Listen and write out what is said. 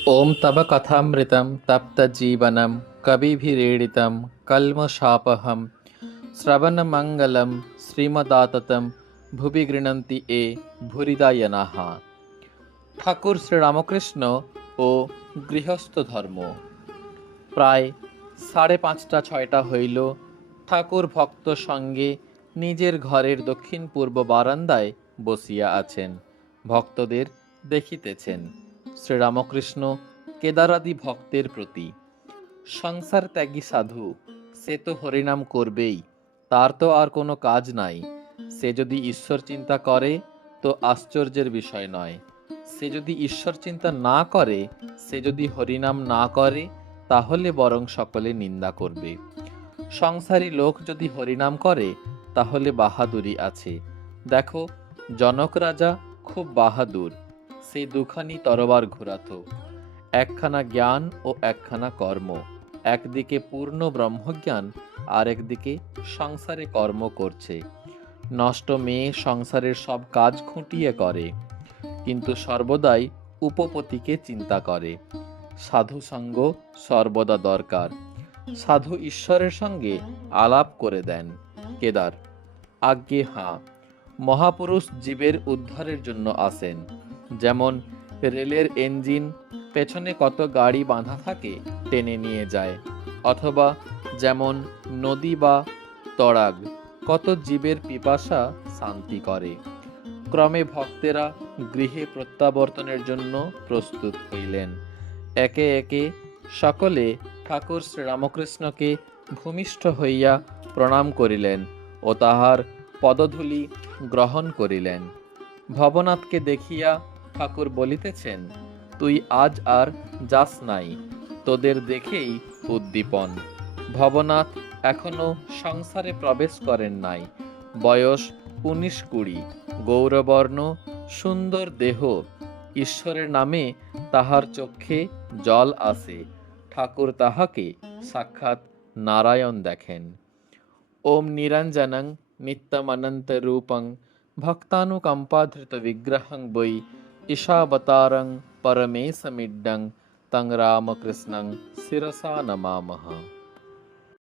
ॐ तव कथामृतं तप्तजीवनं कविभिरीडितं कल्मषापहं শ্রবণমঙ্গলম শ্রীমদাততম ভুবি গৃণন্তি এ ভূরিদায়নাঃ। ঠাকুর শ্রীরামকৃষ্ণ ও গৃহস্থ ধর্ম। প্রায় 5:30-6টা হইল। ঠাকুর ভক্ত সঙ্গে নিজের ঘরের দক্ষিণ পূর্ব বারান্দায় বসিয়া আছেন, ভক্তদের দেখিতেছেন। শ্রীরামকৃষ্ণ কেদারাদি ভক্তের প্রতি, সংসার ত্যাগী সাধু, সে তো হরিনাম করবেই, তার তো আর কোনো কাজ নাই। সে যদি ঈশ্বর চিন্তা করে তো আশ্চর্যের বিষয় নয়। সে যদি ঈশ্বর চিন্তা না করে, সে যদি হরিনাম না করে, তাহলে বরং সকলে নিন্দা করবে। সংসারী লোক যদি হরিনাম করে তাহলে বাহাদুরি আছে। দেখো, জনক রাজা খুব বাহাদুর, সে দুখানি তরবার ঘুরাতো, একখানা জ্ঞান ও একখানা কর্ম। একদিকে পূর্ণ ব্রহ্মজ্ঞান, আর একদিকে সংসারে কর্ম করছে। নষ্ট মেয়ে সংসারের সব কাজ খুঁটিয়ে করে, কিন্তু সর্বদাই উপপতিকে চিন্তা করে। সাধু সঙ্গ সর্বদা দরকার। সাধু ঈশ্বরের সঙ্গে আলাপ করে দেন। কেদার: আজ্ঞে হাঁ। মহাপুরুষ জীবের উদ্ধারের জন্য আসেন। যেমন রেলের ইঞ্জিন পেছনে কত গাড়ি বাঁধা থাকে, টেনে নিয়ে যায়। অথবা যেমন নদী বা তড়াগ কত জীবের পিপাসা শান্তি করে। ক্রমে ভক্তেরা গৃহে প্রত্যাবর্তনের জন্য প্রস্তুত হইলেন। একে একে সকলে ঠাকুর শ্রীরামকৃষ্ণকে ভূমিষ্ঠ হইয়া প্রণাম করিলেন ও তাহার পদধূলি গ্রহণ করিলেন। ভবনাথকে দেখিয়া ঠাকুর বলিতেছেন, তুই আজ আর যাস নাই, তোদের দেখেই উদ্দীপন। ভবনাথ এখনো সংসারে প্রবেশ করেন নাই। বয়স 19-20, গৌরবর্ণ, সুন্দর দেহ। ঈশ্বরের নামে তাহার চক্ষে জল আসে। ঠাকুর তাহাকে সাক্ষাৎ নারায়ণ দেখেন। ওম নিরঞ্জনং নিত্যমনন্তরূপং ভক্তানুকম্পাধৃত বিগ্রহং বৈ ঈশাবতারং পরমেশমিড্ডং তং রামকৃষ্ণং শিরসা নমামহ।